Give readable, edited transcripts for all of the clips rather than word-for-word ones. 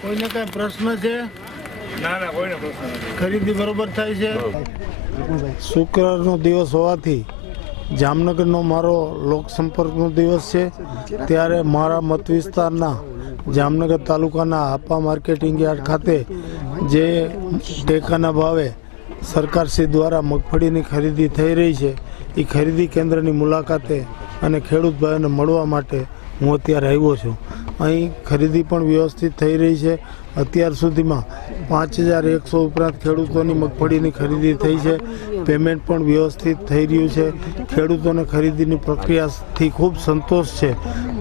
કોઈને કઈ પ્રશ્ન છે? ખરીદી બરોબર થાય છે? શુક્રવારનો દિવસ હોવાથી જામનગરનો મારો લોકસંપર્કનો દિવસ છે, ત્યારે મારા મત વિસ્તારના જામનગર તાલુકાના હાપા માર્કેટિંગ યાર્ડ ખાતે જે ટેકાના ભાવે સરકારશ્રી દ્વારા મગફળીની ખરીદી થઈ રહી છે, એ ખરીદી કેન્દ્રની મુલાકાતે અને ખેડૂત ભાઈઓને મળવા માટે હું અત્યારે આવ્યો છું. અહીં ખરીદી પણ વ્યવસ્થિત થઈ રહી છે. અત્યાર સુધીમાં 5100 ઉપરાંત ખેડૂતોની મગફળીની ખરીદી થઈ છે. પેમેન્ટ પણ વ્યવસ્થિત થઈ રહ્યું છે. ખેડૂતોને ખરીદીની પ્રક્રિયાથી ખૂબ સંતોષ છે.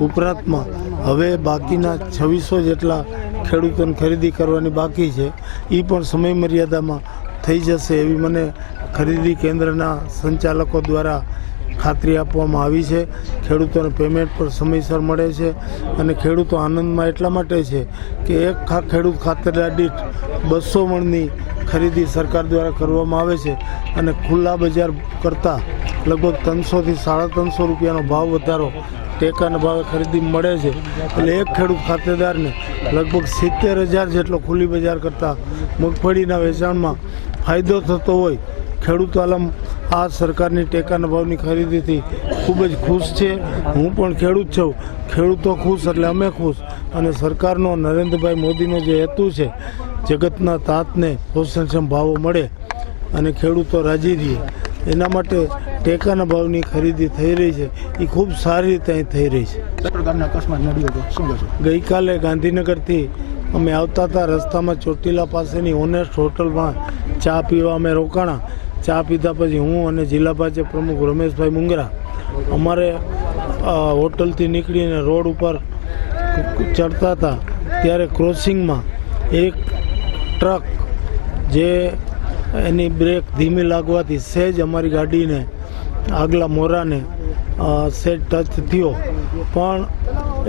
ઉપરાંતમાં હવે બાકીના 2600 જેટલા ખેડૂતોને ખરીદી કરવાની બાકી છે, એ પણ સમય મર્યાદામાં થઈ જશે એવી મને ખરીદી કેન્દ્રના સંચાલકો દ્વારા ખાતરી આપવામાં આવી છે. ખેડૂતોને પેમેન્ટ પણ સમયસર મળે છે અને ખેડૂતો આનંદમાં એટલા માટે છે કે એક ખેડૂત ખાતેદાર દીઠ 200 મણની ખરીદી સરકાર દ્વારા કરવામાં આવે છે અને ખુલ્લા બજાર કરતાં લગભગ 300 થી 350 રૂપિયાનો ભાવ વધારો ટેકાના ભાવે ખરીદી મળે છે. એટલે એક ખેડૂત ખાતેદારને લગભગ 70,000 જેટલો ખુલ્લી બજાર કરતાં મગફળીના વેચાણમાં ફાયદો થતો હોય. ખેડૂત આલમ આ સરકારની ટેકાના ભાવની ખરીદીથી ખૂબ જ ખુશ છે. હું પણ ખેડૂત છું. ખેડૂતો ખુશ એટલે અમે ખુશ. અને સરકારનો નરેન્દ્રભાઈ મોદીનો જે હેતુ છે, જગતના તાતને પોષણક્ષમ ભાવો મળે અને ખેડૂતો રાજી રહે, એના માટે ટેકાના ભાવની ખરીદી થઈ રહી છે. એ ખૂબ સારી રીતે અહીં થઈ રહી છે. ગઈકાલે ગાંધીનગરથી અમે આવતા હતા, રસ્તામાં ચોટીલા પાસેની ઓનેસ્ટ હોટલમાં ચા પીવા અમે રોકાણા. ચા પીધા પછી હું અને જિલ્લા ભાજપ પ્રમુખ રમેશભાઈ મુંગરા અમારે હોટલથી નીકળીને રોડ ઉપર ચડતા હતા, ત્યારે ક્રોસિંગમાં એક ટ્રક જે એની બ્રેક ધીમી લાગવાથી સહેજ અમારી ગાડીને આગલા મોરાને સહેજ ટચ થયો, પણ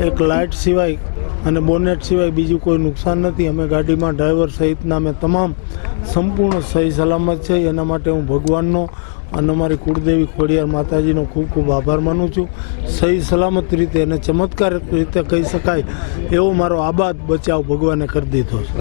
એક લાઇટ સિવાય અને બોનેટ સિવાય બીજું કોઈ નુકસાન નથી. અમે ગાડીમાં ડ્રાઈવર સહિતના અમે તમામ સંપૂર્ણ સહી સલામત છે. એના માટે હું ભગવાનનો અને અમારી કુળદેવી ખોડિયાર માતાજીનો ખૂબ ખૂબ આભાર માનું છું. સહી સલામત રીતે અને ચમત્કાર રીતે કહી શકાય એવો મારો આબાદ બચાવ ભગવાને કરી દીધો છે.